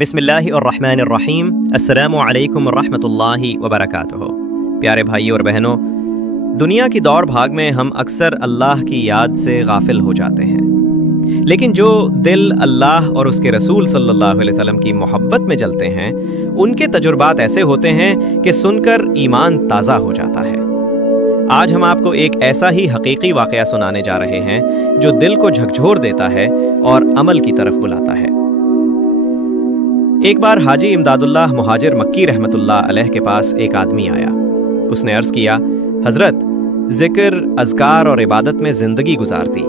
बिस्मिल्लाहिर्रहमानिर्रहीम। अस्सलामु अलैकुम रहमतुल्लाहि वबरकातुहू। प्यारे भाइयों और बहनों, दुनिया की दौड़ भाग में हम अक्सर अल्लाह की याद से गाफिल हो जाते हैं, लेकिन जो दिल अल्लाह और उसके रसूल सल्लल्लाहु अलैहि वसल्लम की मोहब्बत में जलते हैं, उनके तजुर्बात ऐसे होते हैं कि सुनकर ईमान ताज़ा हो जाता है। आज हम आपको एक ऐसा ही हकीकी वाक़या सुनाने जा रहे हैं जो दिल को झकझोर देता है और अमल की तरफ बुलाता है। एक बार हाजी इमदादुल्लाह मुहाजिर मक्की रहमतुल्लाह अलैह के पास एक आदमी आया। उसने अर्ज़ किया, हज़रत, ज़िक्र, अज़कार और इबादत में ज़िंदगी गुजारती,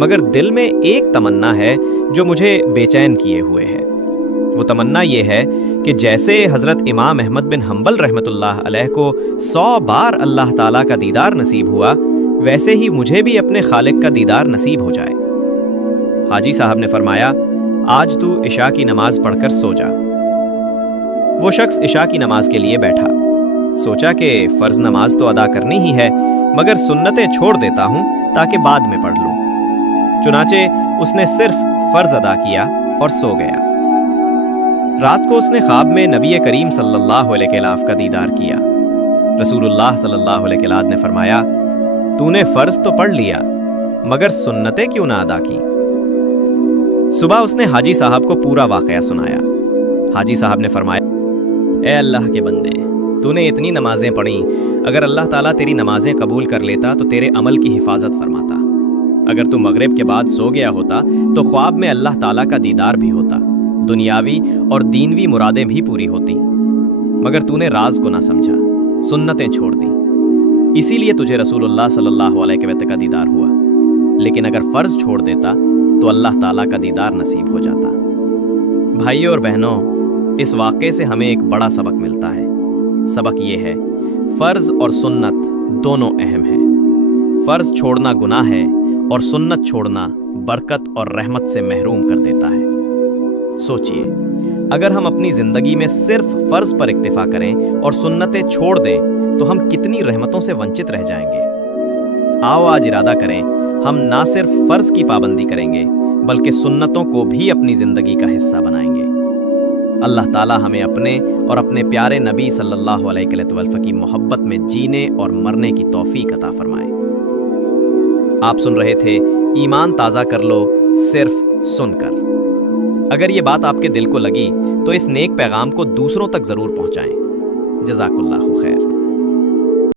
मगर दिल में एक तमन्ना है जो मुझे बेचैन किए हुए है। वो तमन्ना ये है कि जैसे हज़रत इमाम अहमद बिन हम्बल रहमतुल्लाह अलैह को 100 बार अल्लाह ताला का दीदार नसीब हुआ, वैसे ही मुझे भी अपने खालिक का दीदार नसीब हो जाए। हाजी साहब ने फरमाया, आज तू इशा की नमाज पढ़कर सो जा। वो शख्स इशा की नमाज के लिए बैठा। सोचा कि फर्ज नमाज तो अदा करनी ही है, मगर सुन्नतें छोड़ देता हूं ताकि बाद में पढ़ लूं। चुनाचे उसने सिर्फ फर्ज अदा किया और सो गया। रात को उसने ख्वाब में नबी करीम सल्लल्लाहु अलैहि वसल्लम का दीदार किया। रसूलुल्लाह सल्लल्लाहु अलैहि वसल्लम ने फरमाया, तूने फर्ज तो पढ़ लिया, मगर सुन्नतें क्यों ना अदा की? सुबह उसने हाजी साहब को पूरा वाकया सुनाया। हाजी साहब ने फरमाया, ए अल्लाह के बंदे, तूने इतनी नमाजें पढ़ी, अगर अल्लाह ताला तेरी नमाजें कबूल कर लेता तो तेरे अमल की हिफाजत फरमाता। अगर तू मगरिब के बाद सो गया होता तो ख्वाब में अल्लाह ताला का दीदार भी होता, दुनियावी और दीनवी मुरादें भी पूरी होती, मगर तूने राज को ना समझा, सुन्नतें छोड़ दी, इसीलिए तुझे रसूलुल्लाह सल्लल्लाहु अलैहि वसल्लम का दीदार हुआ। लेकिन अगर फर्ज छोड़ देता तो अल्लाह ताला का दीदार नसीब हो जाता। भाइयों और बहनों, इस वाक़े से हमें एक बड़ा सबक मिलता है। सबक ये है, फ़र्ज और सुन्नत दोनों अहम हैं। फ़र्ज छोड़ना गुनाह है और सुन्नत छोड़ना बरकत और रहमत से महरूम कर देता है। सोचिए, अगर हम अपनी ज़िंदगी में सिर्फ फ़र्ज पर इक्तिफ़ा करें और सुन्नतें छोड़ दें तो हम कितनी रहमतों से वंचित रह जाएंगे। आओ आज इरादा करें, हम ना सिर्फ फ़र्ज की पाबंदी करेंगे बल्कि सुन्नतों को भी अपनी ज़िंदगी का हिस्सा बनाएंगे। अल्लाह ताला हमें अपने और अपने प्यारे नबी सल्लल्लाहु अलैहि वसल्लम की मोहब्बत में जीने और मरने की तौफीक अता फरमाए। आप सुन रहे थे ईमान ताज़ा कर लो सिर्फ सुनकर। अगर ये बात आपके दिल को लगी तो इस नेक पैगाम को दूसरों तक ज़रूर पहुँचाएँ। जज़ाकुल्लाहु खैर।